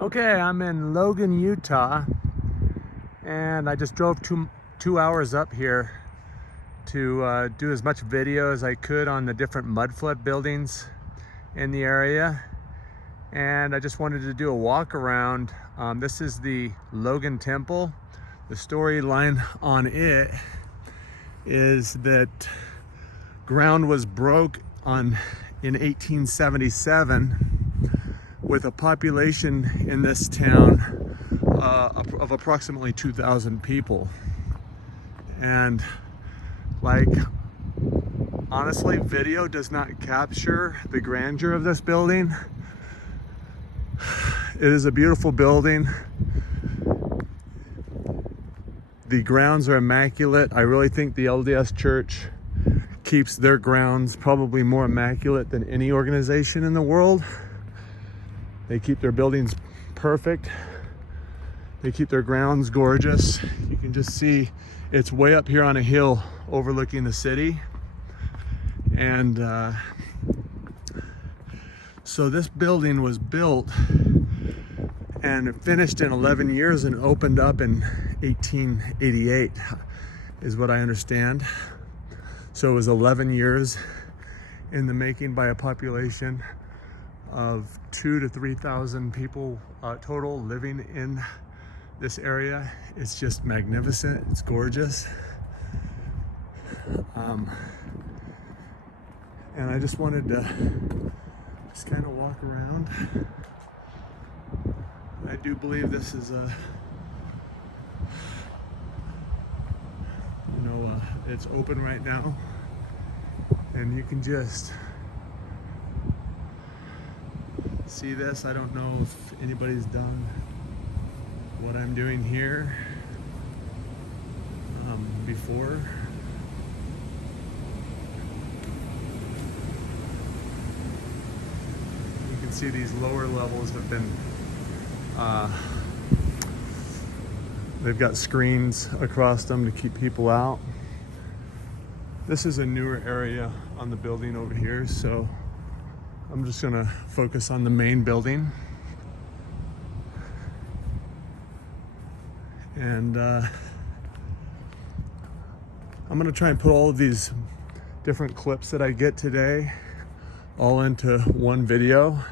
Okay, I'm in Logan, Utah, and I just drove two hours up here to do as much video as I could on the different mudflood buildings in the area. And I just wanted to do a walk around. This is the Logan Temple. The storyline on it is that ground was broke in 1877 with a population in this town of approximately 2,000 people. And like, honestly, video does not capture the grandeur of this building. It is a beautiful building. The grounds are immaculate. I really think the LDS Church keeps their grounds probably more immaculate than any organization in the world. They keep their buildings perfect. They keep their grounds gorgeous. You can just see it's way up here on a hill overlooking the city. And so this building was built and finished in 11 years and opened up in 1888 is what I understand. So it was 11 years in the making by a population of 2,000 to 3,000 people total living in this area. It's just magnificent. It's gorgeous. And I just wanted to just kind of walk around. I do believe this is it's open right now, and you can just see this. I don't know if anybody's done what I'm doing here before. You can see these lower levels have been they've got screens across them to keep people out. This is a newer area on the building over here, so I'm just gonna focus on the main building. And I'm gonna try and put all of these different clips that I get today all into one video.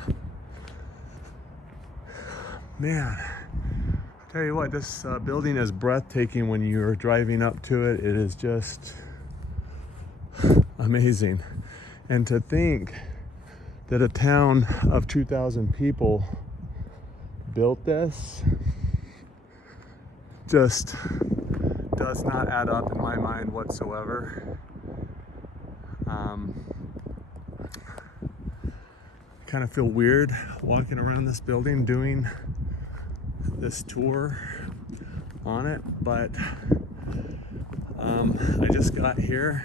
Man, I'll tell you what, this building is breathtaking when you're driving up to it. It is just amazing. And to think that a town of 2,000 people built this just does not add up in my mind whatsoever. Kind of feel weird walking around this building doing this tour on it, but I just got here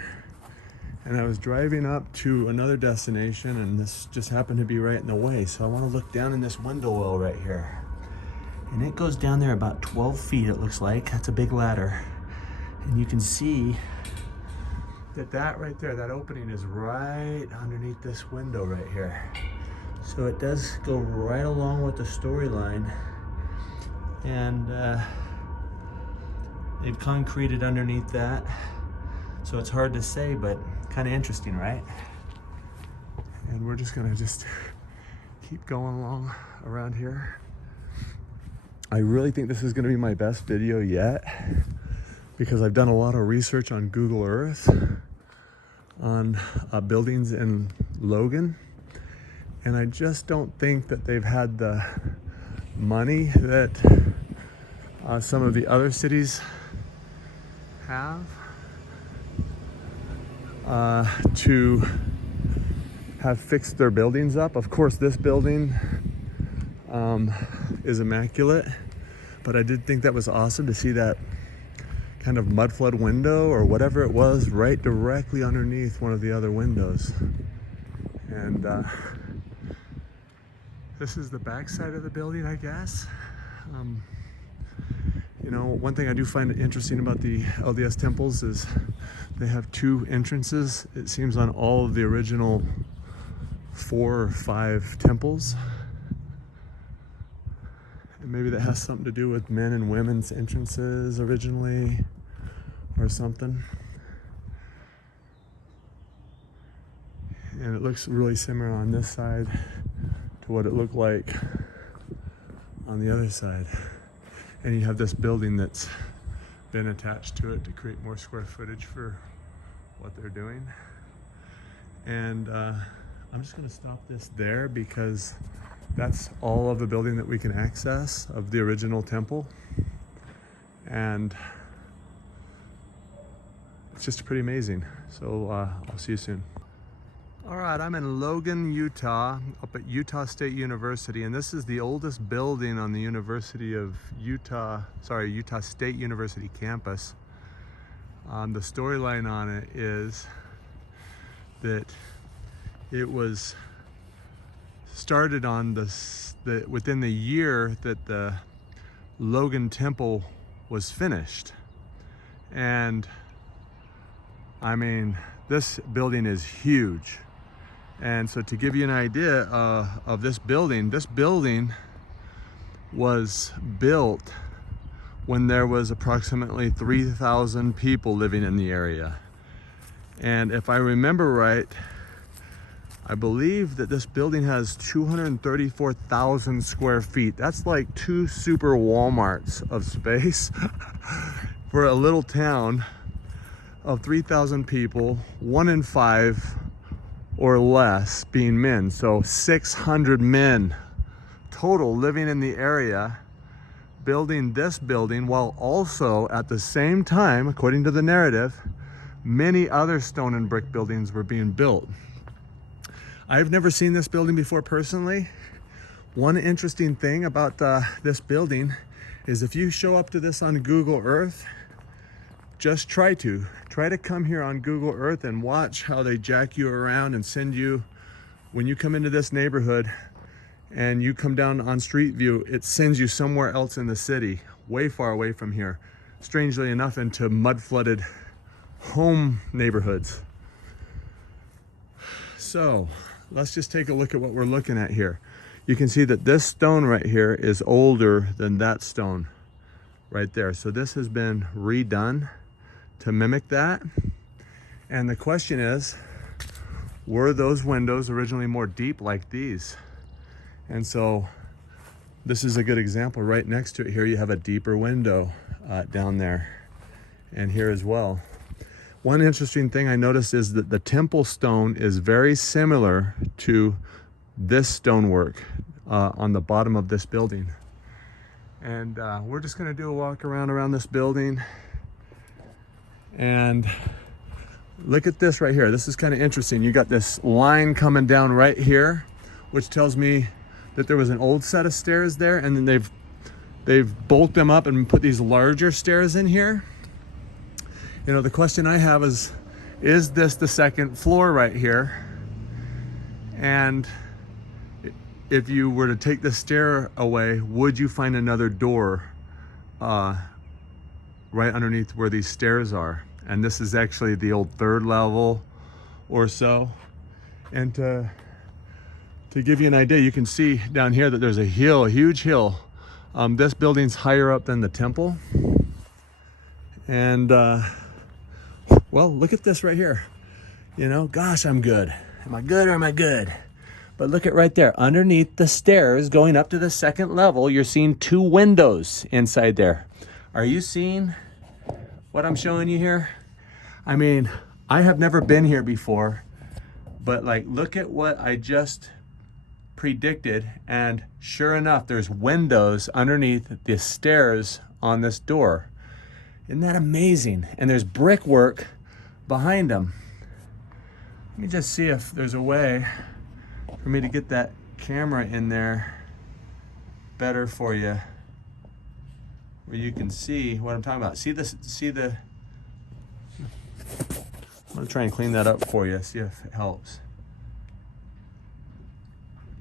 and I was driving up to another destination, and this just happened to be right in the way. So I want to look down in this window well right here. And it goes down there about 12 feet, it looks like. That's a big ladder. And you can see that right there, that opening is right underneath this window right here. So it does go right along with the storyline. And they've concreted underneath that. So it's hard to say, but kind of interesting, right? And we're just gonna keep going along around here. I really think this is gonna be my best video yet, because I've done a lot of research on Google Earth on buildings in Logan, and I just don't think that they've had the money that some of the other cities have to have fixed their buildings up. Of course, this building is immaculate, but I did think that was awesome to see that kind of mud flood window or whatever it was right directly underneath one of the other windows. And this is the back side of the building, I guess. You know, one thing I do find interesting about the LDS temples is they have two entrances, it seems, on all of the original 4 or 5 temples. And maybe that has something to do with men and women's entrances originally or something. And it looks really similar on this side to what it looked like on the other side. And you have this building that's been attached to it to create more square footage for what they're doing. And I'm just gonna stop this there because that's all of the building that we can access of the original temple. And it's just pretty amazing. So I'll see you soon. All right, I'm in Logan, Utah, up at Utah State University, and this is the oldest building on the University of Utah, Utah State University campus. The storyline on it is that it was started on within the year that the Logan Temple was finished. And I mean, this building is huge. And so to give you an idea of this building was built when there was approximately 3,000 people living in the area. And if I remember right, I believe that this building has 234,000 square feet. That's like 2 super Walmarts of space for a little town of 3,000 people, 1 in 5 or less being men. So 600 men total living in the area, building this building, while also at the same time, according to the narrative, many other stone and brick buildings were being built. I've never seen this building before personally. One interesting thing about this building is if you show up to this on Google Earth, just try to come here on Google Earth and watch how they jack you around and send you, when you come into this neighborhood and you come down on Street View, it sends you somewhere else in the city, way far away from here. Strangely enough, into mud-flooded home neighborhoods. So let's just take a look at what we're looking at here. You can see that this stone right here is older than that stone right there. So this has been redone to mimic that. And the question is, were those windows originally more deep like these? And so this is a good example. Right next to it here, you have a deeper window down there and here as well. One interesting thing I noticed is that the temple stone is very similar to this stonework on the bottom of this building. And we're just gonna do a walk around this building. And look at this right here. This is kind of interesting. You got this line coming down right here, which tells me that there was an old set of stairs there, and then they've bulked them up and put these larger stairs in here. You know, the question I have is this the second floor right here? And if you were to take the stair away, would you find another door right underneath where these stairs are? And this is actually the old 3rd level or so. And to give you an idea, you can see down here that there's a hill, a huge hill. This building's higher up than the temple. And well, look at this right here. You know, gosh, I'm good. Am I good or am I good? But look at right there, underneath the stairs going up to the 2nd level, you're seeing 2 windows inside there. Are you seeing what I'm showing you here? I mean, I have never been here before, but like, look at what I just predicted. And sure enough, there's windows underneath the stairs on this door. Isn't that amazing? And there's brickwork behind them. Let me just see if there's a way for me to get that camera in there better for you, where you can see what I'm talking about. I'm gonna try and clean that up for you, see if it helps.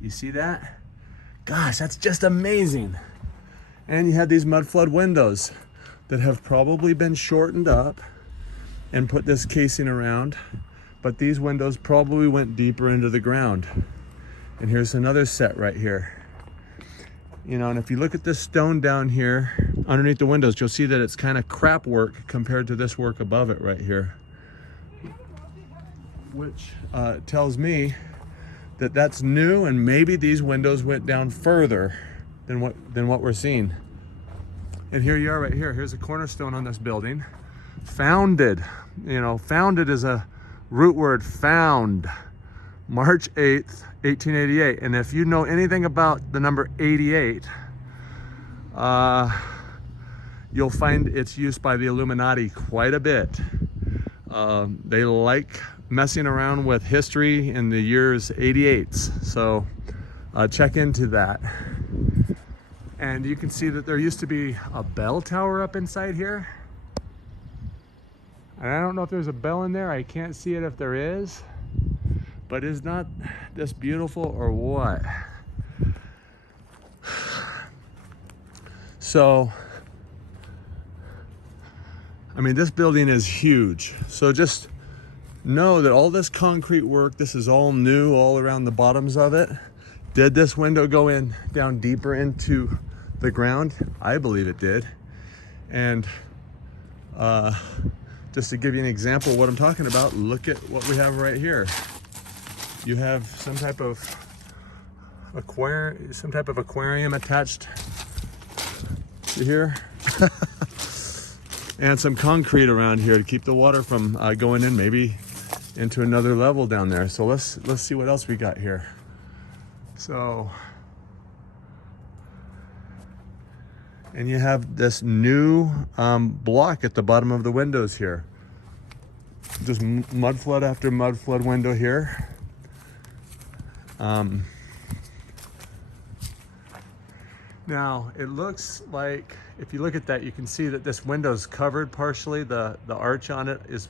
You see that? Gosh, that's just amazing. And you have these Mudflood windows that have probably been shortened up and put this casing around, but these windows probably went deeper into the ground. And here's another set right here. You know, and if you look at this stone down here underneath the windows, you'll see that it's kind of crap work compared to this work above it right here, which tells me that that's new, and maybe these windows went down further than what we're seeing. And here you are right here. Here's a cornerstone on this building. Founded, you know, founded is a root word, found, March 8th, 1888. And if you know anything about the number 88, you'll find its use by the Illuminati quite a bit. They like messing around with history in the years 88s. So check into that. And you can see that there used to be a bell tower up inside here. And I don't know if there's a bell in there. I can't see it if there is. But is not this beautiful or what? So, I mean, this building is huge. So just know that all this concrete work, this is all new all around the bottoms of it. Did this window go in down deeper into the ground? I believe it did. And just to give you an example of what I'm talking about, look at what we have right here. You have some type of aquarium attached to here. And some concrete around here to keep the water from going in maybe into another level down there. So let's see what else we got here. So, and you have this new block at the bottom of the windows here. Just mud flood after mud flood window here. Now it looks like, if you look at that, you can see that this window is covered partially. The arch on it is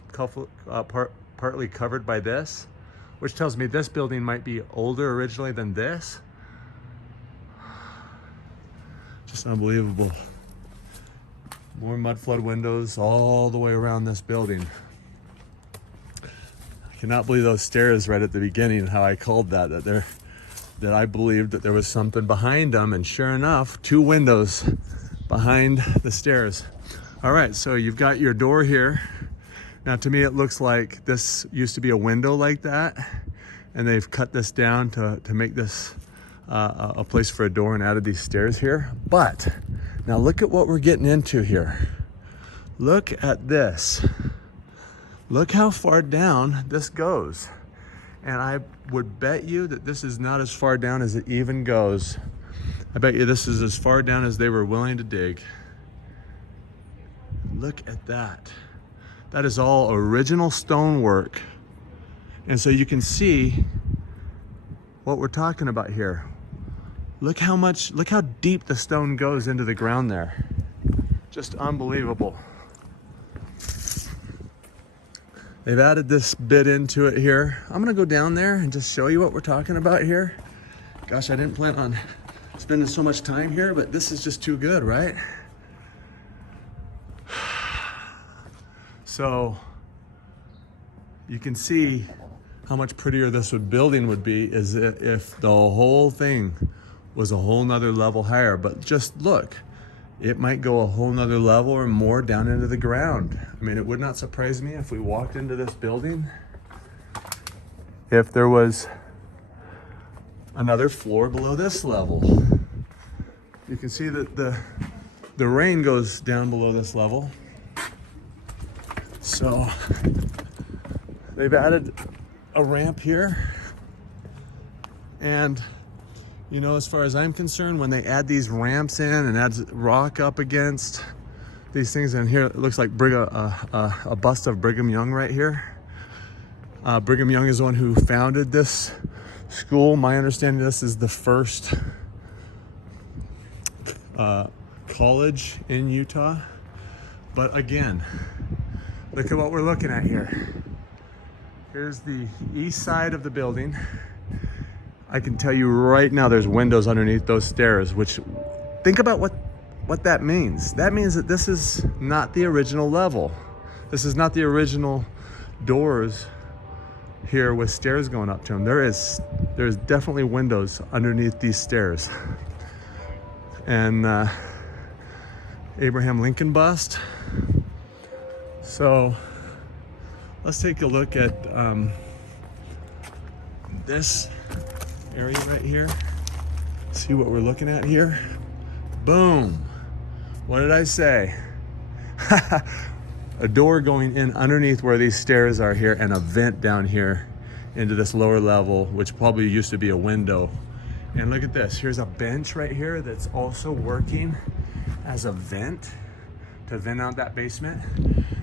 partly covered by this, which tells me this building might be older originally than this. Just unbelievable. More mud flood windows all the way around this building. I cannot believe those stairs right at the beginning, how I called that I believed that there was something behind them, and sure enough, 2 windows behind the stairs. All right, so you've got your door here. Now to me it looks like this used to be a window like that, and they've cut this down to make this a place for a door and added these stairs here. But now look at what we're getting into here. Look at this. Look how far down this goes. And I would bet you that this is not as far down as it even goes. I bet you this is as far down as they were willing to dig. Look at that. That is all original stonework. And so you can see what we're talking about here. Look how deep the stone goes into the ground there. Just unbelievable. They've added this bit into it here. I'm gonna go down there and just show you what we're talking about here. Gosh, I didn't plan on spending so much time here, but this is just too good, right? So you can see how much prettier this building would be as if the whole thing was a whole nother level higher. But just look, it might go a whole nother level or more down into the ground. I mean, it would not surprise me if we walked into this building if there was another floor below this level. You can see that the rain goes down below this level. So they've added a ramp here. And you know, as far as I'm concerned, when they add these ramps in and add rock up against these things, and here it looks like a bust of Brigham Young right here. Brigham Young is the one who founded this school. My understanding, this is the first college in Utah. But again, look at what we're looking at here. Here's the east side of the building. I can tell you right now there's windows underneath those stairs, which, think about what that means. That means that this is not the original level. This is not the original doors here with stairs going up to them. There's definitely windows underneath these stairs. and Abraham Lincoln bust. So let's take a look at this area right here. See what we're looking at here. Boom. What did I say? A door going in underneath where these stairs are here, and a vent down here into this lower level, which probably used to be a window. And look at this. Here's a bench right here that's also working as a vent to vent out that basement.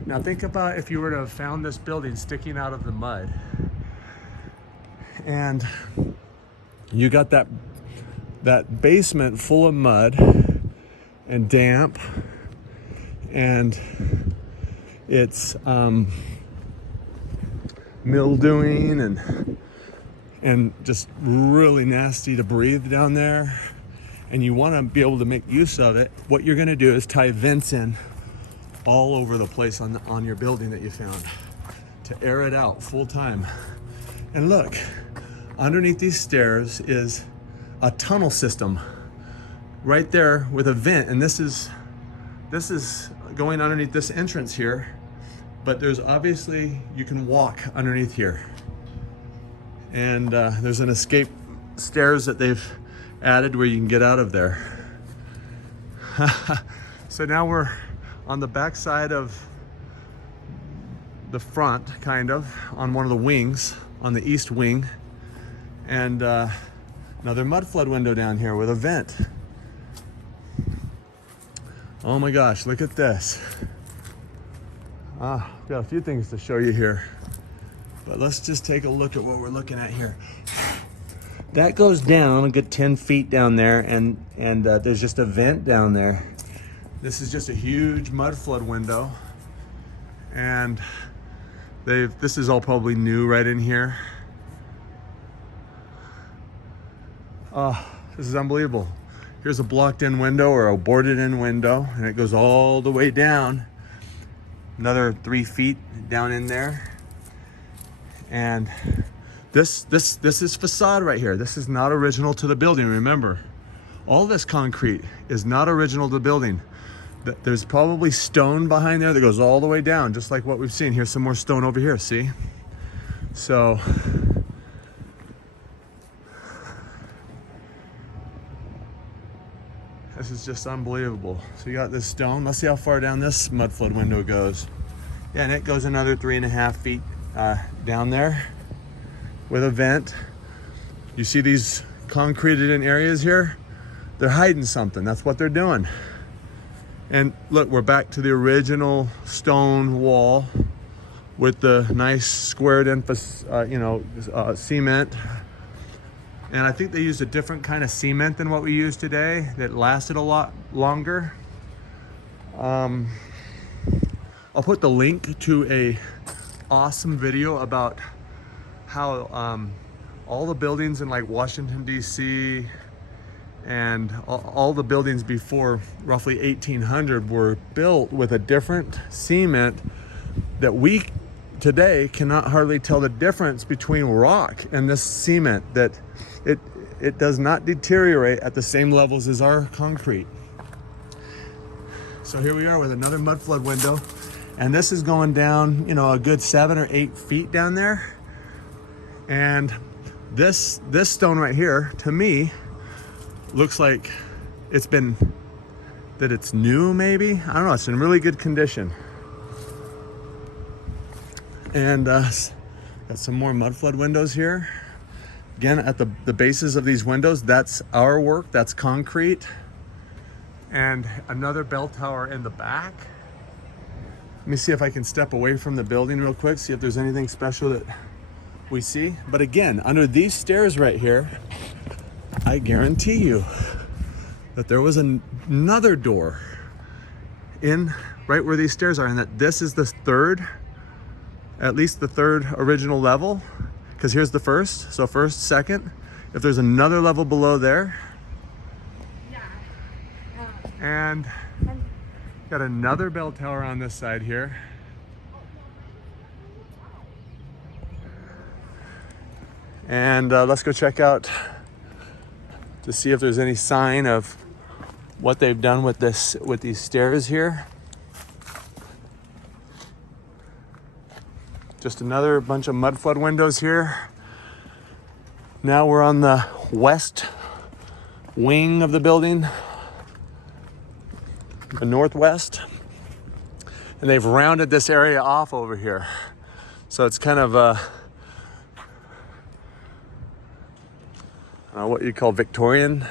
Now think about if you were to have found this building sticking out of the mud, and you got that basement full of mud and damp, and it's mildewing and just really nasty to breathe down there, and you want to be able to make use of it. What you're going to do is tie vents in all over the place on your building that you found to air it out full time. And look, underneath these stairs is a tunnel system right there with a vent, and this is going underneath this entrance here, but there's obviously, you can walk underneath here, and there's an escape stairs that they've added where you can get out of there. So now we're on the back side of the front, kind of on one of the wings, on the east wing, and another mud flood window down here with a vent. Oh my gosh, look at this. I've got a few things to show you here, but let's just take a look at what we're looking at here. That goes down a good 10 feet down there, and there's just a vent down there. This is just a huge mud flood window, and this is all probably new right in here. This is unbelievable. Here's a blocked in window or a boarded in window, and it goes all the way down, another 3 feet down in there. And this is facade right here. This is not original to the building. Remember, all this concrete is not original to the building. There's probably stone behind there that goes all the way down, just like what we've seen. Here's some more stone over here, see? So this is just unbelievable. So you got this stone. Let's see how far down this mud flood window goes. Yeah, and it goes another 3.5 feet down there with a vent. You see these concreted in areas here? They're hiding something. That's what they're doing. And look, we're back to the original stone wall with the nice squared in, cement. And I think they used a different kind of cement than what we use today that lasted a lot longer. I'll put the link to a awesome video about how all the buildings in like Washington, D.C. and all the buildings before roughly 1800 were built with a different cement that we today cannot hardly tell the difference between rock and this cement, that it does not deteriorate at the same levels as our concrete. So here we are with another mud flood window, and this is going down, a good 7 or 8 feet down there. And this stone right here, to me, looks like it's new, maybe. I don't know, it's in really good condition. And got some more mud flood windows here. Again, at the bases of these windows, that's our work, that's concrete. And another bell tower in the back. Let me see if I can step away from the building real quick, see if there's anything special that we see. But again, under these stairs right here, I guarantee you that there was another door in right where these stairs are, and that this is the third, at least the third original level, because here's the first, so first, second. If there's another level below there, and got another bell tower on this side here. And let's go check out to see if there's any sign of what they've done with these stairs here. Just another bunch of Mudflood windows here. Now we're on the west wing of the building, the northwest, and they've rounded this area off over here. So it's kind of what you call Victorian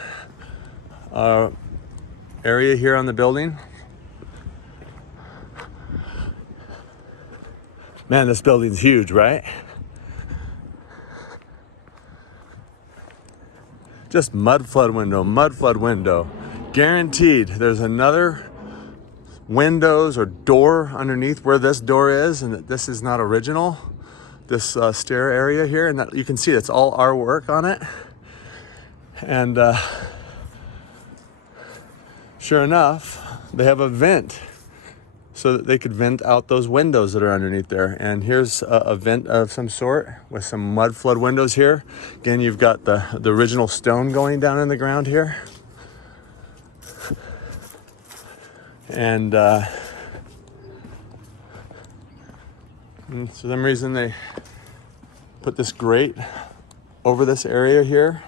area here on the building. Man, this building's huge, right? Just Mudflood window. Guaranteed there's another windows or door underneath where this door is, and that this is not original. This stair area here, and that you can see it's all our work on it. And sure enough, they have a vent so that they could vent out those windows that are underneath there. And here's a vent of some sort with some Mudflood windows here. Again, you've got the original stone going down in the ground here. And for some reason they put this grate over this area here.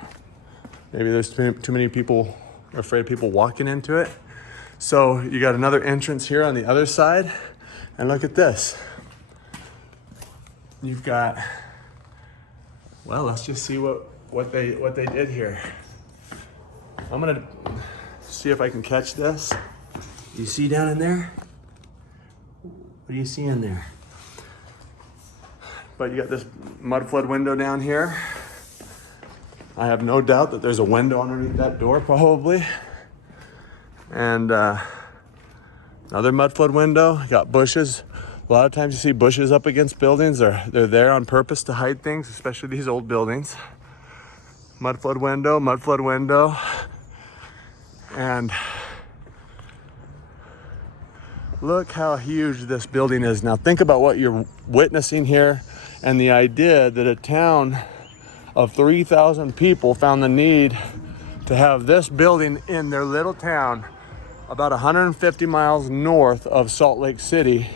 Maybe there's too many people, afraid of people walking into it. So you got another entrance here on the other side, and look at this. You've got, well, let's just see what they did here. I'm gonna see if I can catch this. You see down in there? What do you see in there? But you got this Mudflood window down here. I have no doubt that there's a window underneath that door probably. And another Mudflood window. Got bushes. A lot of times you see bushes up against buildings. They're there on purpose to hide things, especially these old buildings. Mudflood window. And look how huge this building is. Now think about what you're witnessing here, and the idea that a town of 3,000 people found the need to have this building in their little town about 150 miles north of Salt Lake City,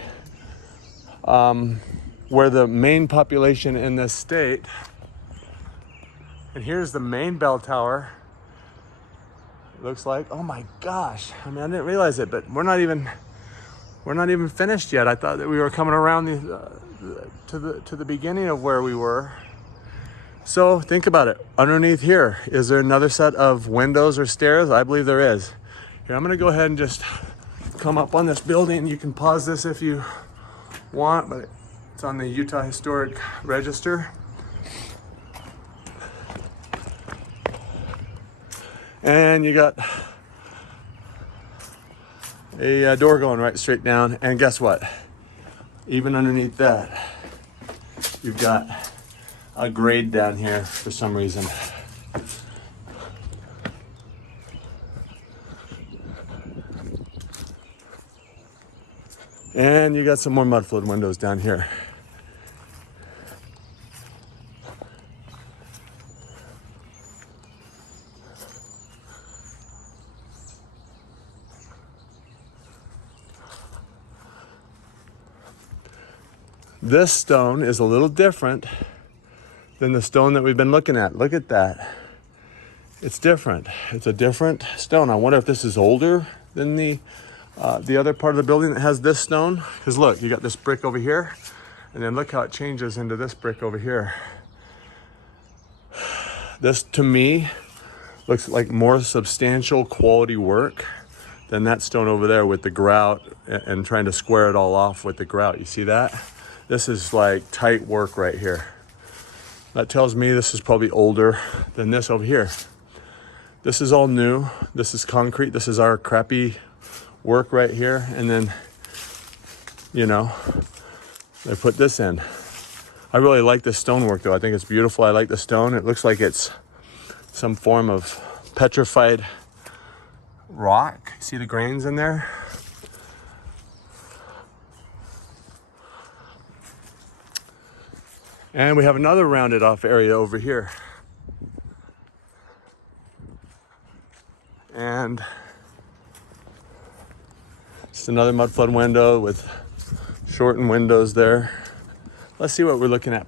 where the main population in this state. And here's the main bell tower. It looks like, oh my gosh. I mean, I didn't realize it, but we're not even finished yet. I thought that we were coming around to the beginning of where we were. So think about it. Underneath here, is there another set of windows or stairs? I believe there is. Here, I'm gonna go ahead and just come up on this building. You can pause this if you want, but it's on the Utah Historic Register. And you got a door going right straight down. And guess what? Even underneath that, you've got a grade down here for some reason. And you got some more Mudflood windows down here. This stone is a little different than the stone that we've been looking at. Look at that. It's different. It's a different stone. I wonder if this is older than the other part of the building that has this stone. Because look, you got this brick over here, and then look how it changes into this brick over here. This, to me, looks like more substantial quality work than that stone over there with the grout and trying to square it all off with the grout. You see that? This is like tight work right here. That tells me this is probably older than this over here. This is all new. This is concrete. This is our crappy work right here. And then, you know, they put this in. I really like this stonework though. I think it's beautiful. I like the stone. It looks like it's some form of petrified rock. See the grains in there? And we have another rounded off area over here. And Just another mudflood window with shortened windows there. Let's see what we're looking at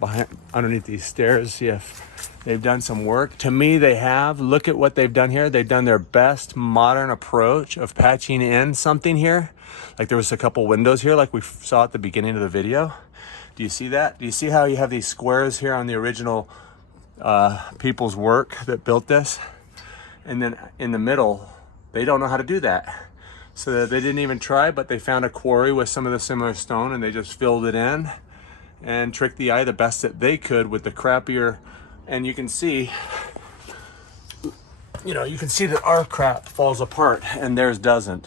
underneath these stairs, see if they've done some work. To me, they have. Look at what they've done here. They've done their best modern approach of patching in something here. Like there was a couple windows here like we saw at the beginning of the video. Do you see that? Do you see how you have these squares here on the original people's work that built this? And then in the middle, they don't know how to do that. So they didn't even try, but they found a quarry with some of the similar stone and they just filled it in and tricked the eye the best that they could with the crappier. And you can see, you can see that our crap falls apart and theirs doesn't.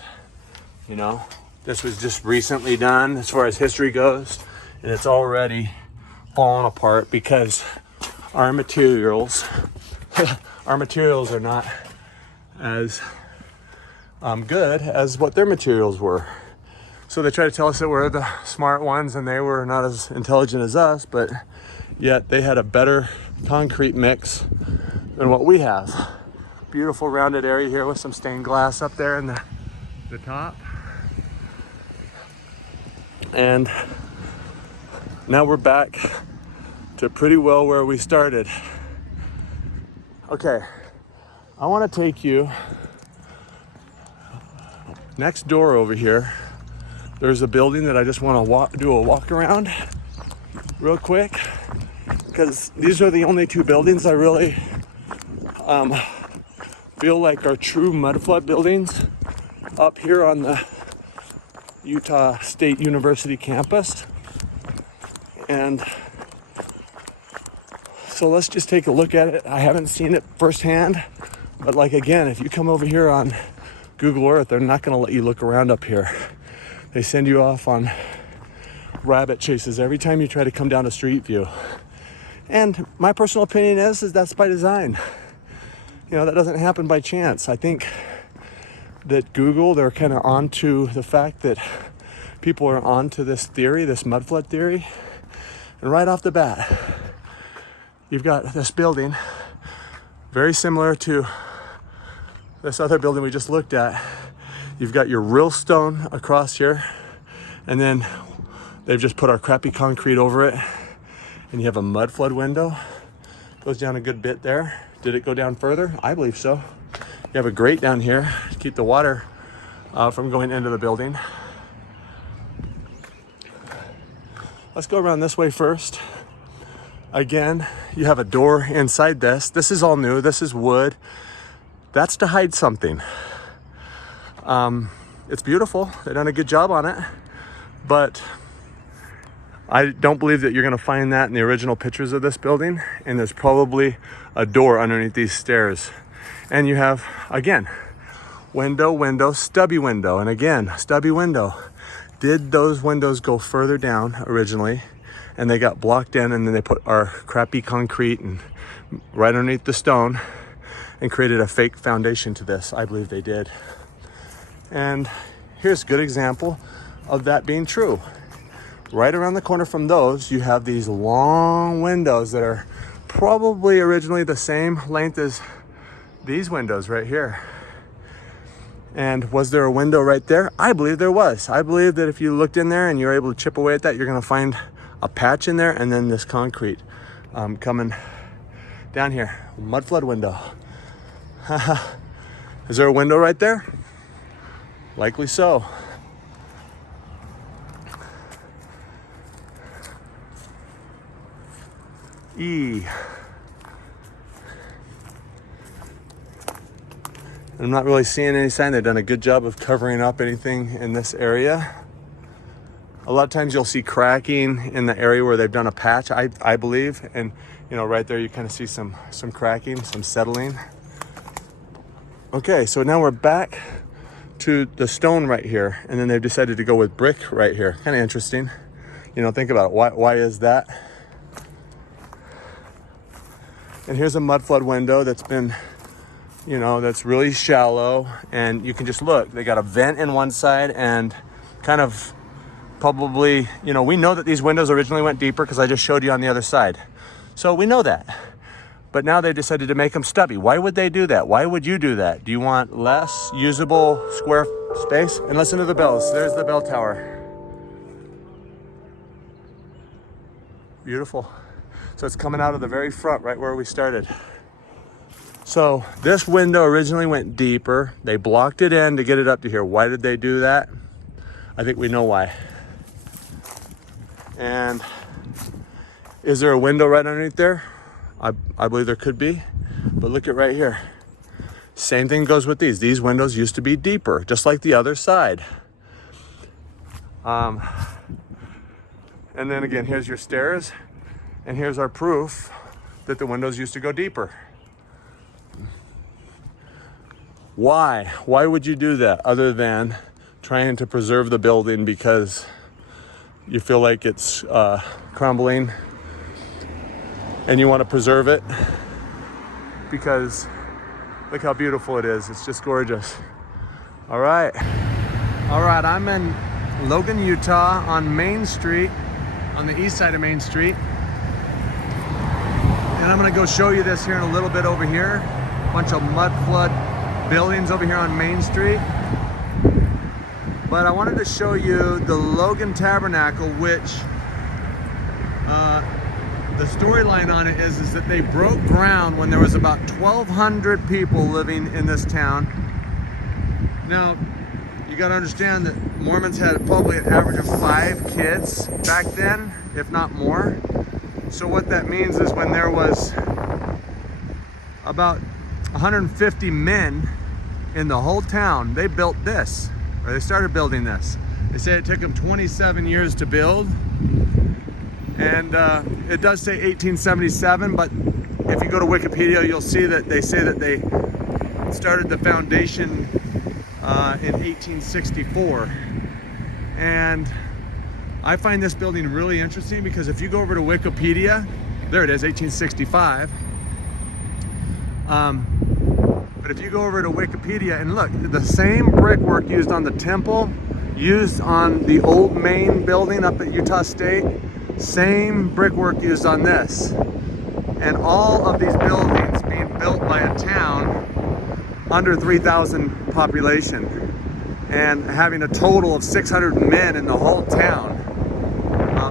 This was just recently done as far as history goes, and it's already fallen apart because our materials are not as good as what their materials were. So they try to tell us that we're the smart ones and they were not as intelligent as us, but yet they had a better concrete mix than what we have. Beautiful rounded area here with some stained glass up there in the top. And now we're back to pretty well where we started. Okay, I want to take you next door over here. There's a building that I just want to do a walk around real quick, because these are the only two buildings I really feel like are true mudflood buildings up here on the Utah State University campus. And so let's just take a look at it. I haven't seen it firsthand, but like again, if you come over here on Google Earth, they're not going to let you look around up here. They send you off on rabbit chases every time you try to come down to Street View. And my personal opinion is that's by design. That doesn't happen by chance. I think that Google, they're kind of onto the fact that people are onto this theory, this mudflood theory. And right off the bat, you've got this building very similar to this other building we just looked at. You've got your real stone across here, and then they've just put our crappy concrete over it, and you have a mudflood window. Goes down a good bit there. Did it go down further? I believe so. You have a grate down here to keep the water from going into the building. Let's go around this way first. Again, you have a door inside this. This is all new. This is wood. That's to hide something. It's beautiful. They've done a good job on it, but I don't believe that you're going to find that in the original pictures of this building. And there's probably a door underneath these stairs. And you have, again, window, stubby window. And again, stubby window. Did those windows go further down originally and they got blocked in, and then they put our crappy concrete and right underneath the stone and created a fake foundation to this? I believe they did. And here's a good example of that being true. Right around the corner from those, you have these long windows that are probably originally the same length as these windows right here. And was there a window right there? I believe there was. I believe that if you looked in there and you're able to chip away at that, you're going to find a patch in there, and then this concrete coming down here. Mudflood window. Is there a window right there? Likely so. I'm not really seeing any sign. They've done a good job of covering up anything in this area. A lot of times you'll see cracking in the area where they've done a patch, I believe. And right there you kind of see some cracking, some settling. Okay, so now we're back to the stone right here, and then they've decided to go with brick right here. Kind of interesting. Think about it. Why is that? And here's a mudflood window that's been, that's really shallow, and you can just look. They got a vent in one side and kind of probably, we know that these windows originally went deeper because I just showed you on the other side. So we know that. But now they decided to make them stubby. Why would they do that? Why would you do that? Do you want less usable square space, and listen to the bells. There's the bell tower. Beautiful. So it's coming out of the very front, right where we started. So this window originally went deeper. They blocked it in to get it up to here. Why did they do that? I think we know why. And is there a window right underneath there? I believe there could be, but look at right here. Same thing goes with these. These windows used to be deeper, just like the other side. And then again, here's your stairs, and here's our proof that the windows used to go deeper. Why? Why would you do that other than trying to preserve the building because you feel like it's crumbling and you want to preserve it? Because look how beautiful it is. It's just gorgeous. All right, I'm in Logan, Utah on Main Street, on the east side of Main Street. And I'm gonna go show you this here in a little bit over here. Bunch of Mudflood buildings over here on Main Street. But I wanted to show you the Logan Tabernacle, which the storyline on it is that they broke ground when there was about 1,200 people living in this town. Now, you gotta understand that Mormons had probably an average of 5 kids back then, if not more. So what that means is when there was about 150 men in the whole town, they built this, or they started building this. They say it took them 27 years to build. And it does say 1877, but if you go to Wikipedia, you'll see that they say that they started the foundation in 1864. And I find this building really interesting because if you go over to Wikipedia, there it is, 1865. But if you go over to Wikipedia and look, the same brickwork used on the temple, used on the old main building up at Utah State, same brickwork used on this. And all of these buildings being built by a town under 3,000 population and having a total of 600 men in the whole town.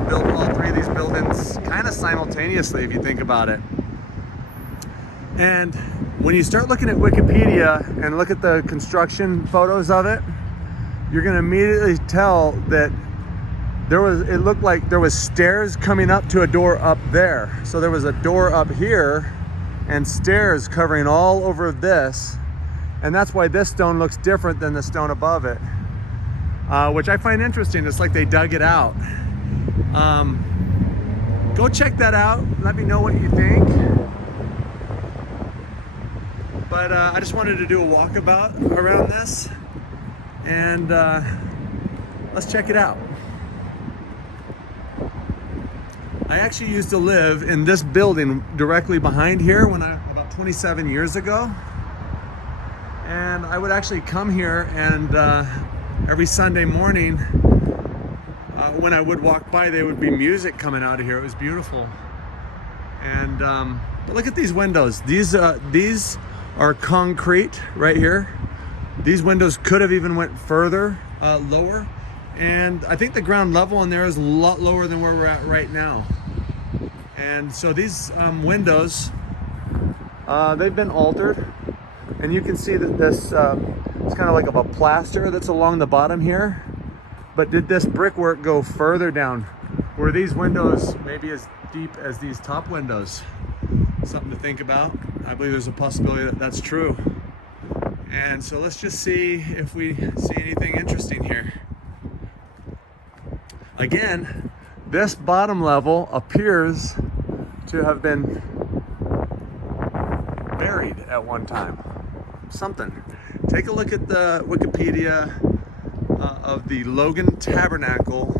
Built all 3 of these buildings kind of simultaneously if you think about it. And when you start looking at Wikipedia and look at the construction photos of it, you're gonna immediately tell that it looked like there was stairs coming up to a door up there. So there was a door up here and stairs covering all over this. And that's why this stone looks different than the stone above it, which I find interesting. It's like they dug it out. Go check that out. Let me know what you think. But I just wanted to do a walkabout around this, and let's check it out. I actually used to live in this building directly behind here about 27 years ago. And I would actually come here and every Sunday morning when I would walk by, there would be music coming out of here. It was beautiful. And but look at these windows. These are concrete right here. These windows could have even went further lower. And I think the ground level in there is a lot lower than where we're at right now. And so these windows, they've been altered. And you can see that this it's kind of like a plaster that's along the bottom here. But did this brickwork go further down? Were these windows maybe as deep as these top windows? Something to think about. I believe there's a possibility that that's true. And so let's just see if we see anything interesting here. Again, this bottom level appears to have been buried at one time. Something. Take a look at the Wikipedia of the Logan Tabernacle,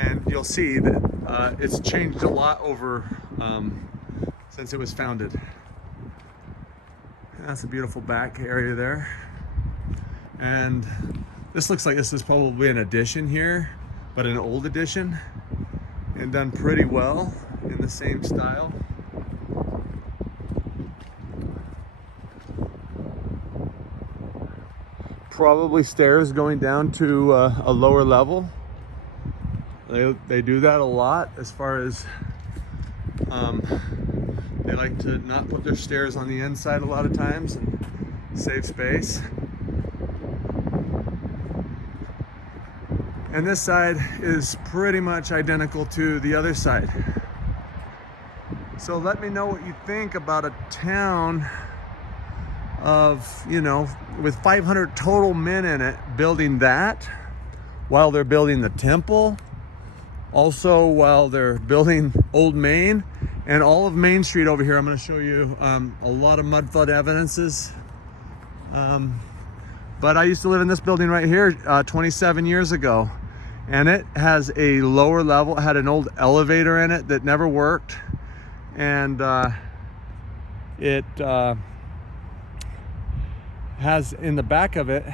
and you'll see that it's changed a lot over since it was founded. That's a beautiful back area there. And this looks like this is probably an addition here, but an old addition, and done pretty well in the same style. probably stairs going down to a lower level. They do that a lot, as far as they like to not put their stairs on the inside a lot of times and save space. And this side is pretty much identical to the other side. So let me know what you think about a town of, you know, with 500 total men in it, building that while they're building the temple, also while they're building Old Main and all of Main Street over here. I'm going to show you a lot of mudflood evidences. But I used to live in this building right here 27 years ago, and it has a lower level. It had an old elevator in it that never worked, and it has in the back of it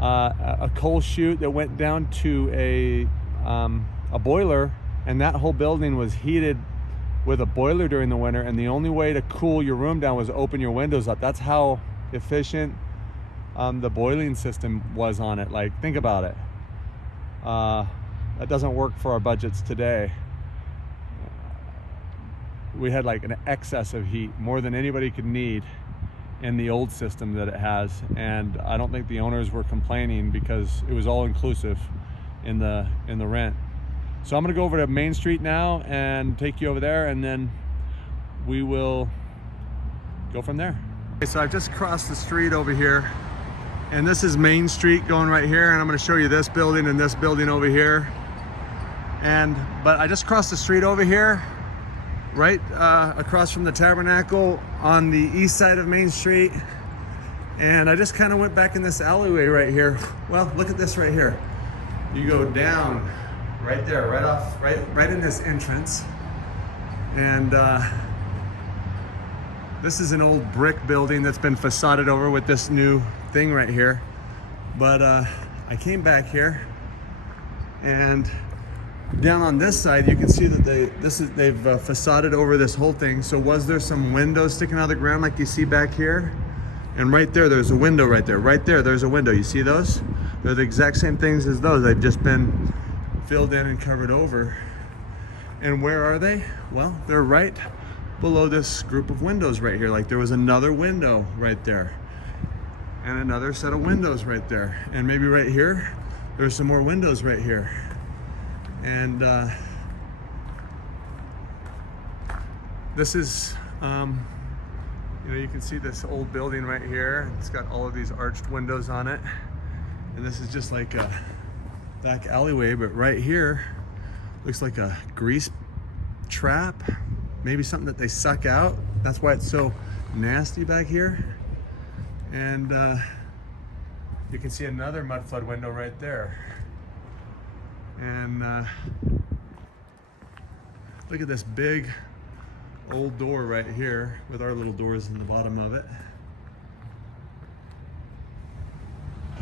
a coal chute that went down to a boiler, and that whole building was heated with a boiler during the winter, and the only way to cool your room down was open your windows up. That's how efficient the boiling system was on it. Like, think about it. That doesn't work for our budgets today. We had like an excess of heat, more than anybody could need in the old system that it has, and I don't think the owners were complaining because it was all inclusive in the rent. So I'm gonna go over to Main Street now and take you over there, and then we will go from there. Okay, so I've just crossed the street over here, and this is Main Street going right here, and I'm gonna show you this building and this building over here. But I just crossed the street over here, right across from the Tabernacle on the east side of Main Street, and I just kind of went back in this alleyway right here. Well, look at this right here. You go down right there, right in this entrance, and this is an old brick building that's been facaded over with this new thing right here. But I came back here, and down on this side you can see that they've facaded over this whole thing. So was there some windows sticking out of the ground like you see back here? And right there, there's a window right there. Right there, there's a window. You see those? They're the exact same things as those. They've just been filled in and covered over. And where are they? Well, they're right below this group of windows right here. Like, there was another window right there, and another set of windows right there, and maybe right here there's some more windows right here. And this is you know, you can see this old building right here. It's got all of these arched windows on it, and this is just like a back alleyway. But right here looks like a grease trap, maybe something that they suck out. That's why it's so nasty back here. And you can see another mudflood window right there. And look at this big old door right here with our little doors in the bottom of it.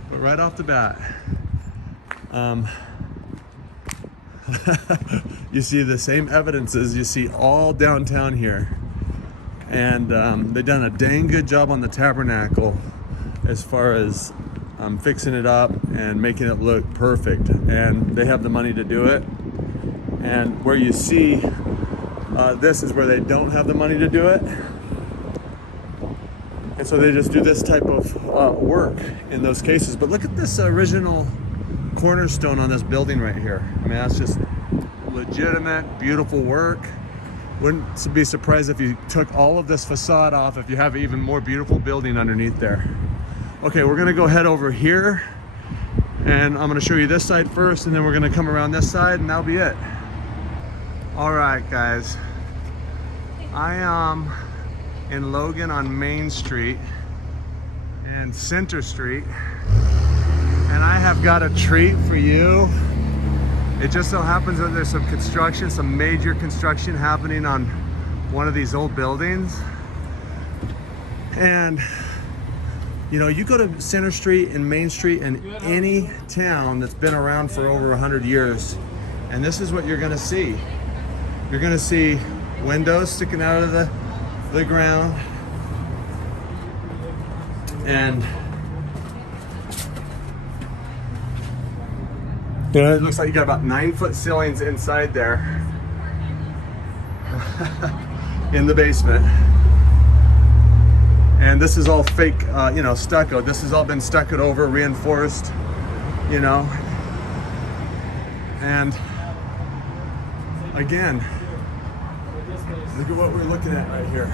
But right off the bat, you see the same evidences you see all downtown here. And they've done a dang good job on the Tabernacle as far as fixing it up and making it look perfect. And they have the money to do it. And where you see this is where they don't have the money to do it. And so they just do this type of work in those cases. But look at this original cornerstone on this building right here. I mean, that's just legitimate, beautiful work. Wouldn't be surprised if you took all of this facade off if you have an even more beautiful building underneath there. Okay, we're gonna go head over here, and I'm gonna show you this side first, and then we're gonna come around this side, and that'll be it. All right, guys. I am in Logan on Main Street and Center Street, and I have got a treat for you. It just so happens that there's some construction, some major construction happening on one of these old buildings. And you know, you go to Center Street and Main Street in any town that's been around for over 100 years, and this is what you're gonna see. You're gonna see windows sticking out of the ground, and You know, it looks like you got about 9-foot ceilings inside there in the basement. And this is all fake, you know, stucco. This has all been stuccoed over, reinforced, you know. And again, look at what we're looking at right here.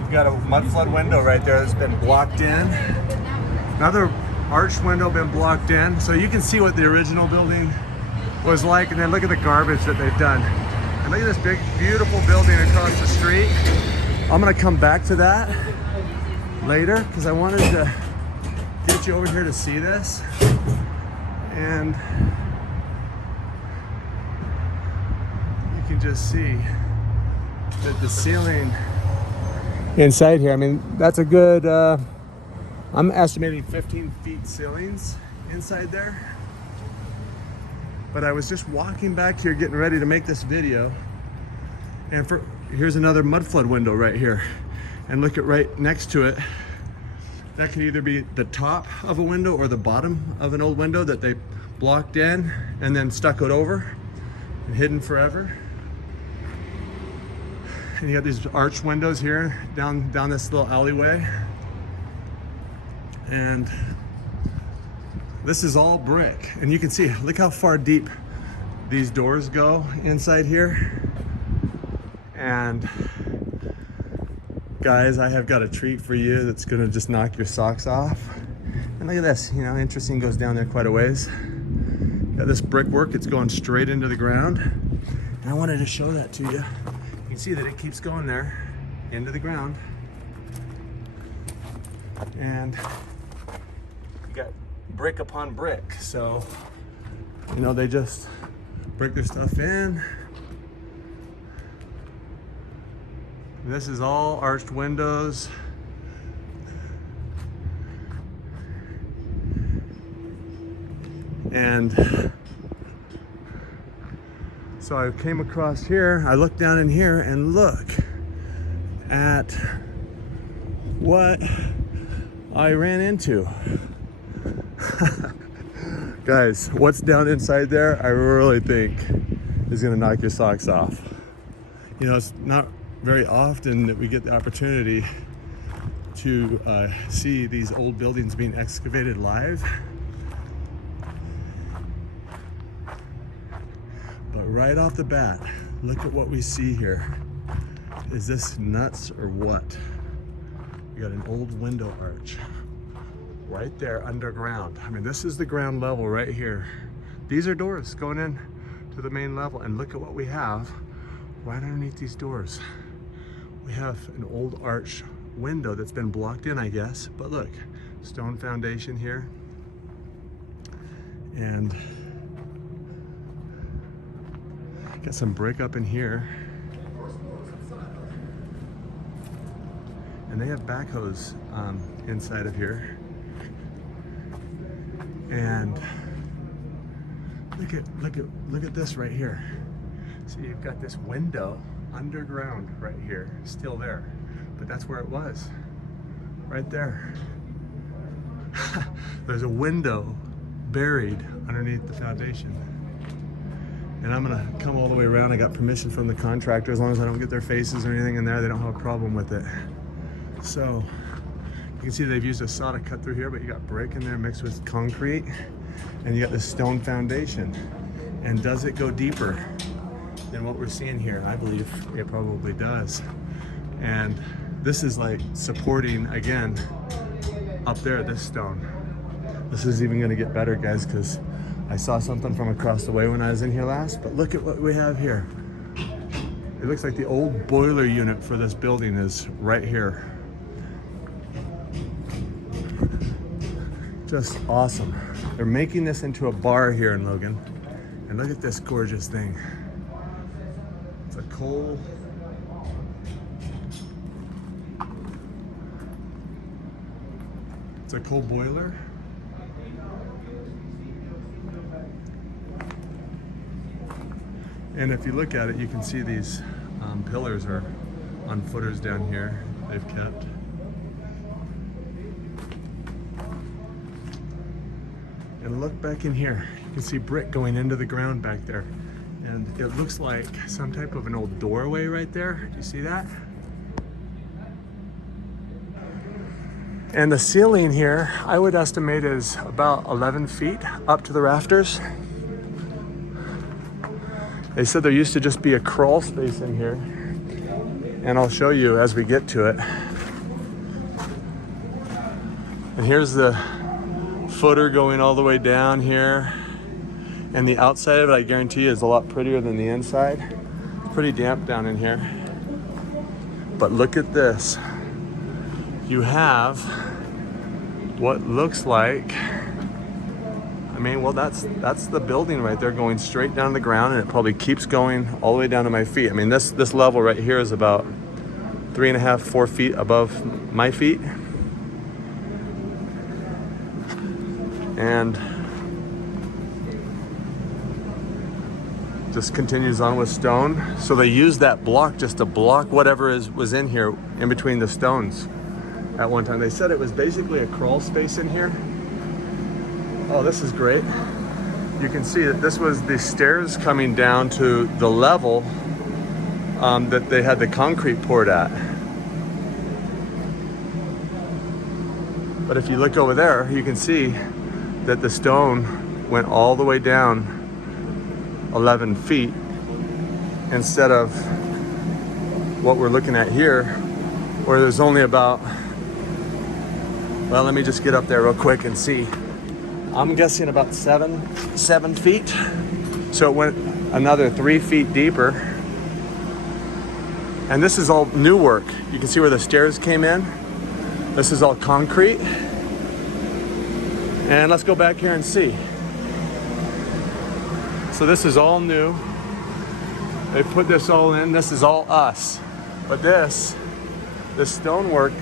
You've got a mudflood window right there that's been blocked in. Another arched window been blocked in. So you can see what the original building was like, and then look at the garbage that they've done. And look at this big, beautiful building across the street. I'm gonna come back to that later because I wanted to get you over here to see this. And you can just see that the ceiling inside here, I mean, that's a good, I'm estimating 15 feet ceilings inside there. But I was just walking back here getting ready to make this video, and here's another mudflood window right here. And look at right next to it. That could either be the top of a window or the bottom of an old window that they blocked in and then stuccoed over and hidden forever. And you got these arched windows here down this little alleyway. And this is all brick. And you can see, look how far deep these doors go inside here. And guys, I have got a treat for you that's gonna just knock your socks off. And look at this, you know, interesting, goes down there quite a ways. Got this brickwork, it's going straight into the ground. And I wanted to show that to you. You can see that it keeps going there into the ground. And you got brick upon brick. So, you know, they just break their stuff in. This is all arched windows. And so I came across here, I looked down in here and look at what I ran into. Guys, what's down inside there, I really think is gonna knock your socks off. You know, it's not very often that we get the opportunity to see these old buildings being excavated live. But right off the bat, look at what we see here. Is this nuts or what? We got an old window arch right there underground. I mean, this is the ground level right here. These are doors going in to the main level, and look at what we have right underneath these doors. We have an old arch window that's been blocked in, I guess, but look, stone foundation here. And got some brick up in here. And they have backhoes inside of here. And look at this right here. So you've got this window underground right here, still there, but that's where it was, right there. There's a window buried underneath the foundation. And I'm gonna come all the way around. I got permission from the contractor. As long as I don't get their faces or anything in there, they don't have a problem with it. So you can see they've used a saw to cut through here, but you got brick in there mixed with concrete, and you got this stone foundation. And does it go deeper than what we're seeing here? I believe it probably does. And this is like supporting, again, up there, this stone. This is even gonna get better, guys, because I saw something from across the way when I was in here last, but look at what we have here. It looks like the old boiler unit for this building is right here. Just awesome. They're making this into a bar here in Logan. And look at this gorgeous thing. It's a coal. It's a coal boiler. And if you look at it, you can see these pillars are on footers down here they've kept. And look back in here. You can see brick going into the ground back there. And it looks like some type of an old doorway right there. Do you see that? And the ceiling here, I would estimate, is about 11 feet up to the rafters. They said there used to just be a crawl space in here. And I'll show you as we get to it. And here's the footer going all the way down here. And the outside of it, I guarantee you, is a lot prettier than the inside. It's pretty damp down in here. But look at this. You have what looks like, I mean, well, that's the building right there going straight down to the ground, and it probably keeps going all the way down to my feet. I mean, this level right here is about 3.5, 4 feet above my feet. And just continues on with stone. So they used that block just to block whatever was in here in between the stones at one time. They said it was basically a crawl space in here. Oh, this is great. You can see that this was the stairs coming down to the level that they had the concrete poured at. But if you look over there, you can see that the stone went all the way down 11 feet instead of what we're looking at here, where there's only about, well, let me just get up there real quick and see. I'm guessing about seven feet. So it went another 3 feet deeper. And this is all new work. You can see where the stairs came in. This is all concrete. And let's go back here and see. So this is all new. They put this all in. This is all us. But this stonework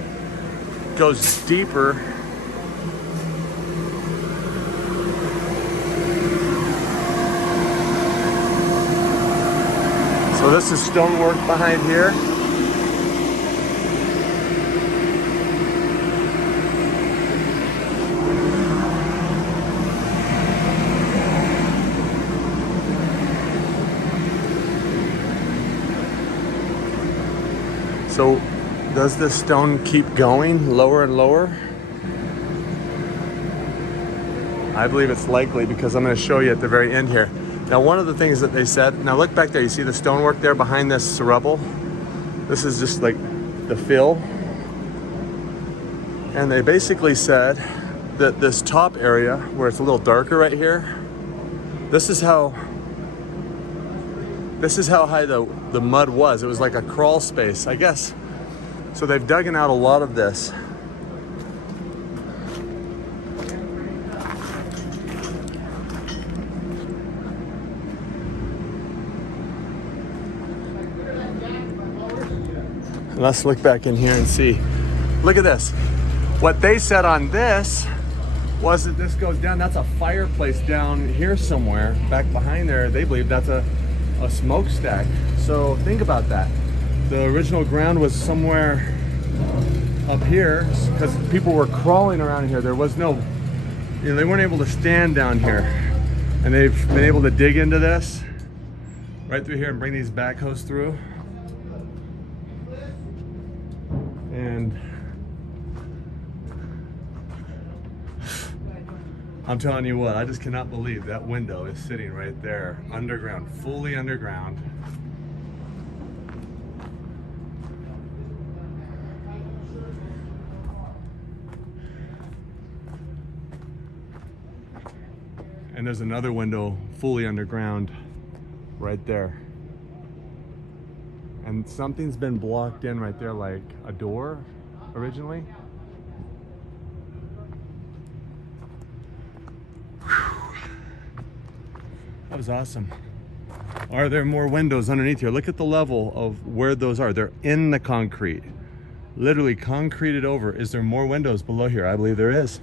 goes deeper. So this is stonework behind here. So does this stone keep going lower and lower? I believe it's likely, because I'm going to show you at the very end here. Now, one of the things that they said, now look back there, you see the stonework there behind this rubble? This is just like the fill. And they basically said that this top area, where it's a little darker right here, this is how high the mud was. It was like a crawl space, I guess. So they've dug out a lot of this. Let's look back in here and see. Look at this. What they said on this was that this goes down. That's a fireplace down here somewhere. Back behind there, they believe that's a smokestack. So think about that. The original ground was somewhere up here because people were crawling around here. There was no, they weren't able to stand down here. And they've been able to dig into this right through here and bring these backhoes through. And I'm telling you what, I just cannot believe that window is sitting right there, underground, fully underground. And there's another window fully underground right there. And something's been blocked in right there, like a door originally. Whew. That was awesome. Are there more windows underneath here? Look at the level of where those are. They're in the concrete. Literally concreted over. Is there more windows below here? I believe there is.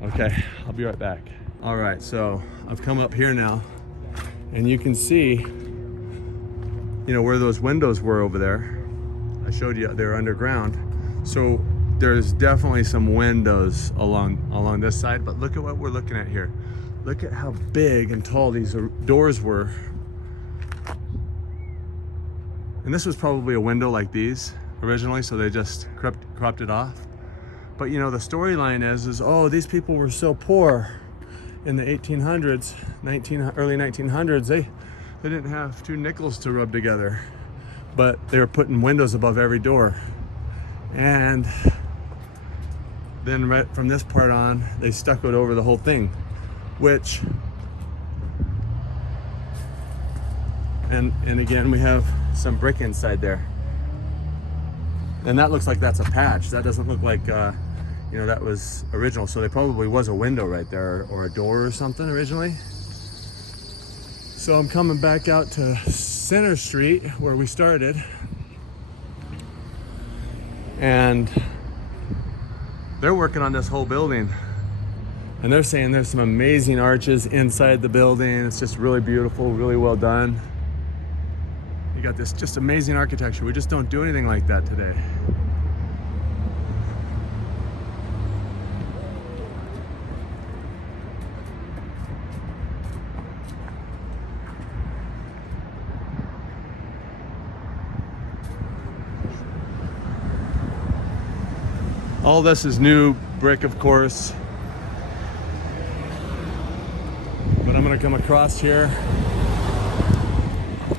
Okay, I'll be right back. All right, so I've come up here now, and you can see, where those windows were over there. I showed you they're underground. So there's definitely some windows along this side, but look at what we're looking at here. Look at how big and tall these doors were. And this was probably a window like these originally, so they just cropped it off. But you know, the storyline is oh, these people were so poor in the 1800s, early 1900s, they didn't have 2 nickels to rub together, but they were putting windows above every door. And then right from this part on, they stuccoed over the whole thing, which, and again, we have some brick inside there. And that looks like that's a patch. That doesn't look like, you know, that was original. So there probably was a window right there, or a door or something originally. So I'm coming back out to Center Street where we started. And they're working on this whole building. And they're saying there's some amazing arches inside the building. It's just really beautiful, really well done. You got this just amazing architecture. We just don't do anything like that today. All this is new brick, of course. But I'm gonna come across here.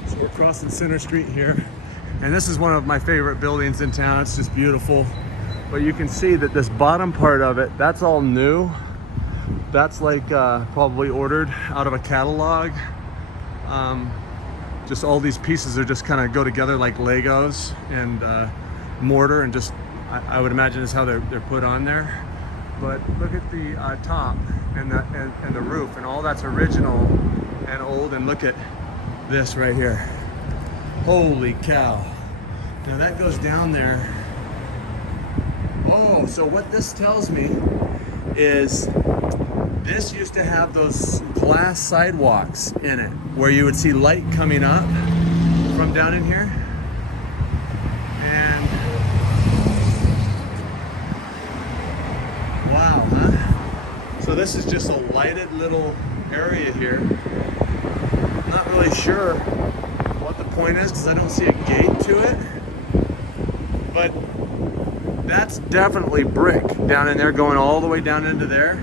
So we're crossing Center Street here. And this is one of my favorite buildings in town. It's just beautiful. But you can see that this bottom part of it, that's all new. That's like probably ordered out of a catalog. Just all these pieces are just kind of go together like Legos and mortar, and just I would imagine is how they're put on there. But look at the top and the roof, and all that's original and old. And look at this right here. Holy cow. Now that goes down there. Oh, so what this tells me is this used to have those glass sidewalks in it where you would see light coming up from down in here. And wow, huh? So this is just a lighted little area here. I'm not really sure what the point is because I don't see a gate to it. But that's definitely brick down in there, going all the way down into there.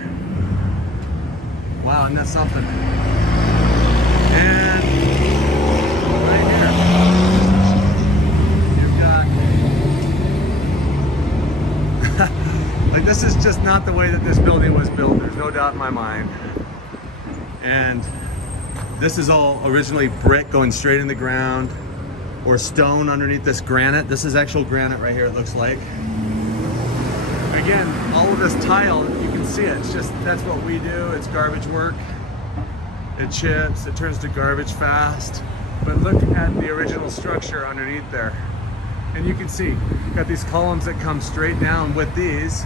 Wow, and that's something. And right here, you've got like, this is just not the way that this building was built. There's no doubt in my mind. And this is all originally brick going straight in the ground, or stone underneath this granite. This is actual granite right here, it looks like. Again, all of this tile, you can see it. It's just, that's what we do. It's garbage work. It chips, it turns to garbage fast. But look at the original structure underneath there. And you can see, you've got these columns that come straight down with these.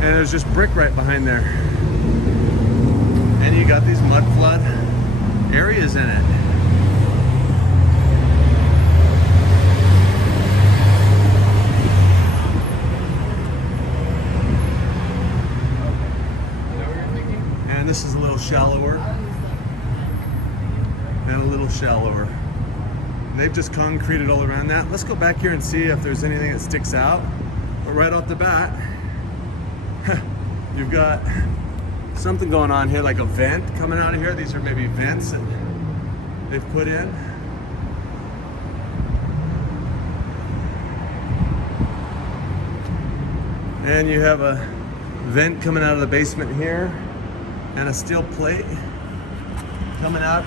And there's just brick right behind there. And you got these mud flood areas in it. And this is a little shallower. And a little shallower. They've just concreted all around that. Let's go back here and see if there's anything that sticks out. But right off the bat, you've got something going on here, like a vent coming out of here. These are maybe vents that they've put in. And you have a vent coming out of the basement here, and a steel plate coming out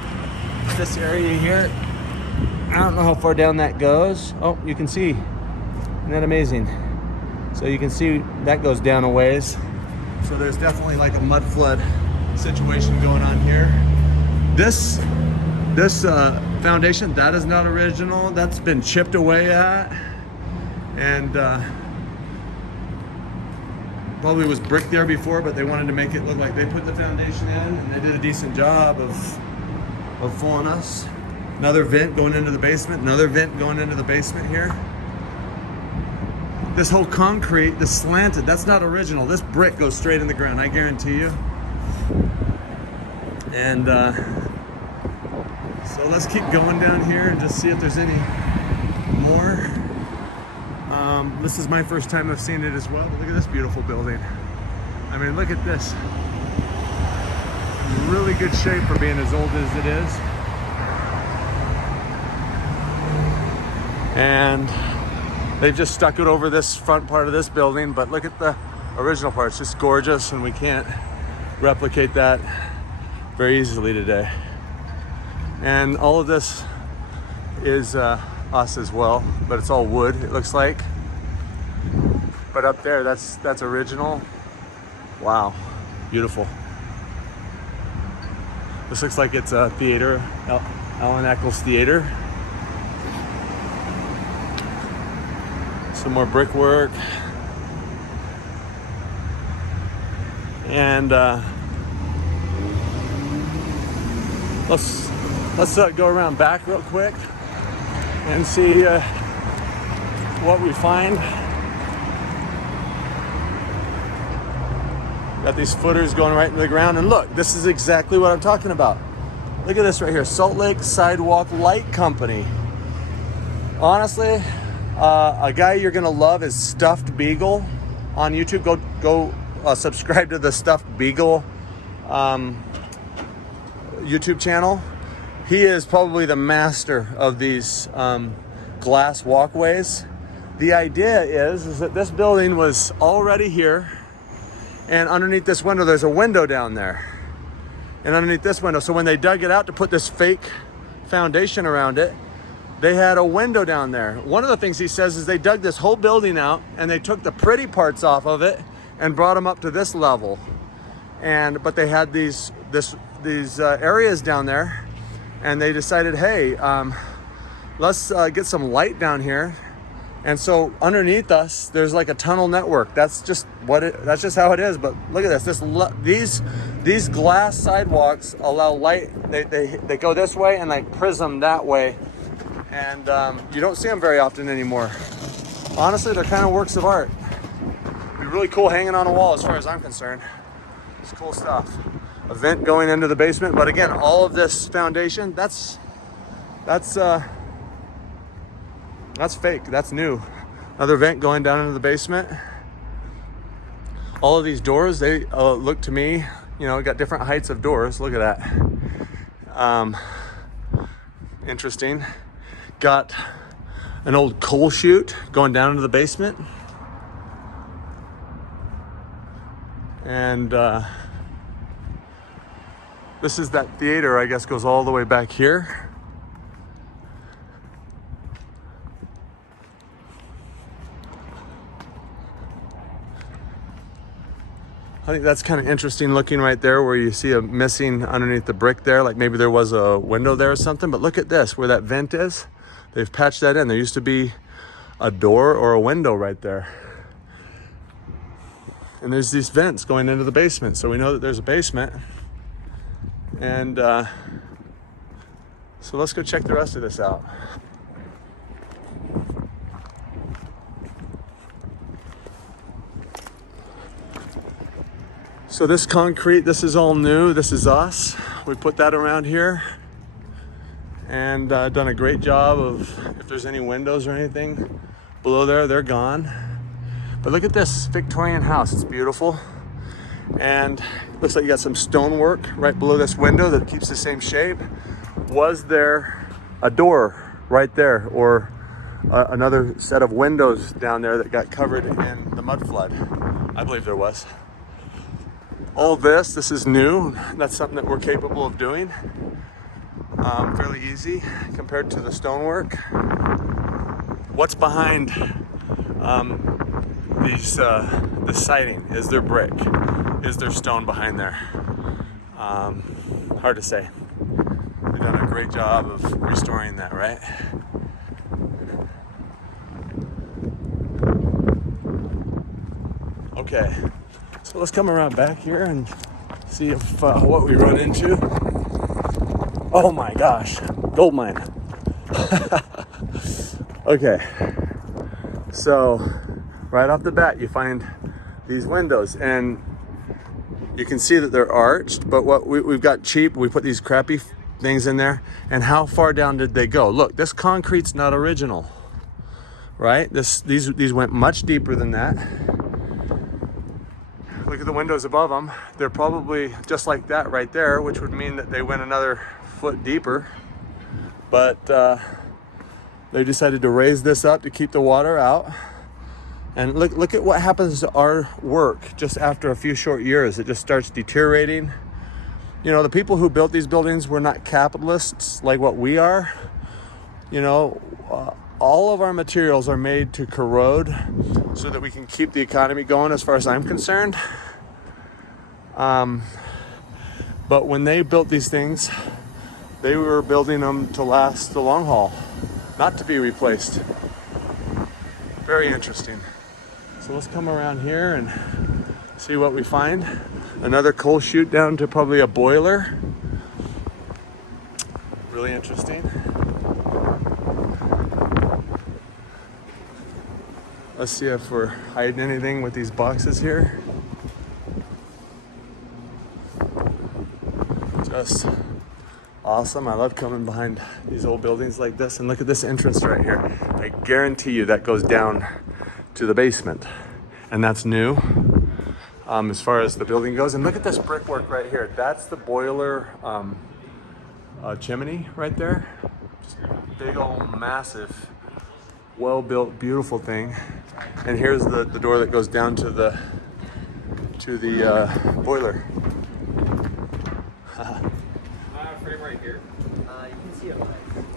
this area here. I don't know how far down that goes. Oh, you can see. Isn't that amazing? So you can see that goes down a ways. So there's definitely like a mud flood situation going on here. This foundation, that is not original. That's been chipped away at. And probably was brick there before, but they wanted to make it look like they put the foundation in, and they did a decent job of fooling us. Another vent going into the basement, another vent going into the basement here. This whole concrete, this slanted, that's not original. This brick goes straight in the ground, I guarantee you. And so let's keep going down here and just see if there's any more. This is my first time I've seen it as well, but look at this beautiful building. I mean, look at this. In really good shape for being as old as it is. And they've just stuck it over this front part of this building, but look at the original part. It's just gorgeous, and we can't replicate that very easily today. And all of this is us as well, but it's all wood, it looks like. But up there, that's original. Wow, beautiful. This looks like it's a theater, Alan Eccles Theater. Some more brickwork. And let's go around back real quick and see what we find. Got these footers going right into the ground, and look, this is exactly what I'm talking about. Look at this right here, Salt Lake Sidewalk Light Company. Honestly, a guy you're gonna love is Stuffed Beagle on YouTube. Go subscribe to the Stuffed Beagle YouTube channel. He is probably the master of these glass walkways. The idea is that this building was already here, and underneath this window, there's a window down there. And underneath this window, so when they dug it out to put this fake foundation around it, they had a window down there. One of the things he says is they dug this whole building out and they took the pretty parts off of it and brought them up to this level. But they had these areas down there, and they decided, hey, let's get some light down here. And so underneath us, there's like a tunnel network. That's just how it is. But look at this. These glass sidewalks allow light. They go this way and like prism that way. And you don't see them very often anymore. Honestly, they're kind of works of art. It'd be really cool hanging on a wall as far as I'm concerned. It's cool stuff. A vent going into the basement, but again, all of this foundation, that's fake, that's new. Another vent going down into the basement. All of these doors, they look to me, got different heights of doors. Look at that. Interesting. Got an old coal chute going down into the basement. And this is that theater, I guess, goes all the way back here. I think that's kind of interesting looking right there, where you see a missing underneath the brick there, like maybe there was a window there or something. But look at this, where that vent is. They've patched that in. There used to be a door or a window right there. And there's these vents going into the basement. So we know that there's a basement. And so let's go check the rest of this out. So this concrete, this is all new. This is us. We put that around here and done a great job of, if there's any windows or anything below there, they're gone. But look at this Victorian house. It's beautiful. And looks like you got some stonework right below this window that keeps the same shape. Was there a door right there, or another set of windows down there that got covered in the mud flood? I believe there was. All this is new. That's something that we're capable of doing. Fairly easy compared to the stonework. What's behind the siding? Is there brick? Is there stone behind there? Hard to say. We've done a great job of restoring that, right? Okay, so let's come around back here and see if what we run into. Oh my gosh, Gold mine. Okay, so right off the bat you find these windows, and you can see that they're arched, but what we've got cheap, we put these crappy things in there. And how far down did they go? Look, this concrete's not original, right? These went much deeper than that. Look at the windows above them. They're probably just like that right there, which would mean that they went another foot deeper. But they decided to raise this up to keep the water out. And look at what happens to our work just after a few short years. It just starts deteriorating. You know, the people who built these buildings were not capitalists like what we are. You know, all of our materials are made to corrode so that we can keep the economy going, as far as I'm concerned. But when they built these things, they were building them to last the long haul, not to be replaced. Very interesting. So let's come around here and see what we find. Another coal chute down to probably a boiler. Really interesting. Let's see if we're hiding anything with these boxes here. Just awesome. I love coming behind these old buildings like this. And look at this entrance right here. I guarantee you that goes down to the basement. And that's new as far as the building goes. And look at this brickwork right here. That's the boiler chimney right there. Just big old massive, well-built, beautiful thing. And here's the door that goes down to the boiler. Frame right here. You can see it.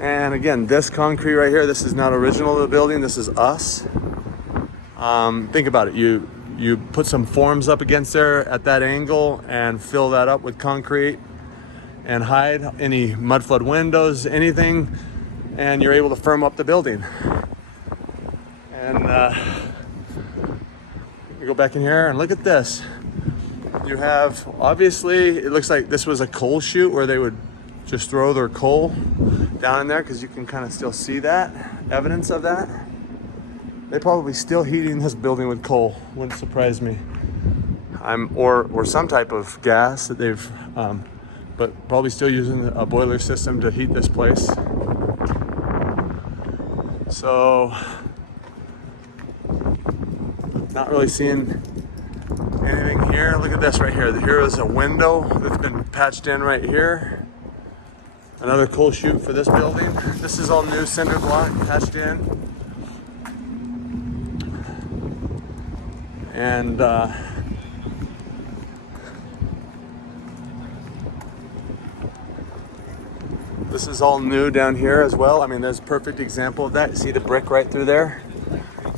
And again, this concrete right here, this is not original to the building. This is us. Think about it. You put some forms up against there at that angle and fill that up with concrete and hide any mud flood windows, anything, and you're able to firm up the building. And we go back in here and look at this. You have, obviously, it looks like this was a coal chute where they would just throw their coal down in there, because you can kind of still see that, evidence of that. They're probably still heating this building with coal. Wouldn't surprise me. Or some type of gas that they've, but probably still using a boiler system to heat this place. So, not really seeing anything here. Look at this right here. Here is a window that's been patched in right here. Another coal chute for this building. This is all new cinder block patched in. And this is all new down here as well. I mean, there's a perfect example of that. See the brick right through there?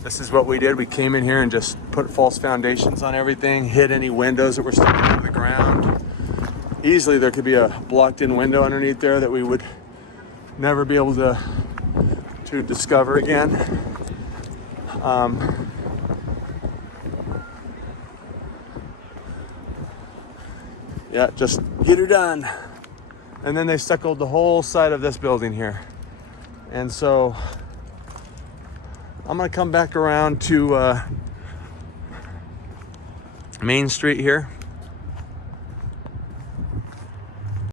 This is what we did. We came in here and just put false foundations on everything, hid any windows that were sticking out of the ground. Easily there could be a blocked in window underneath there that we would never be able to discover again. Yeah, just get her done. And then they stuccoed the whole side of this building here. And so I'm gonna come back around to Main Street here.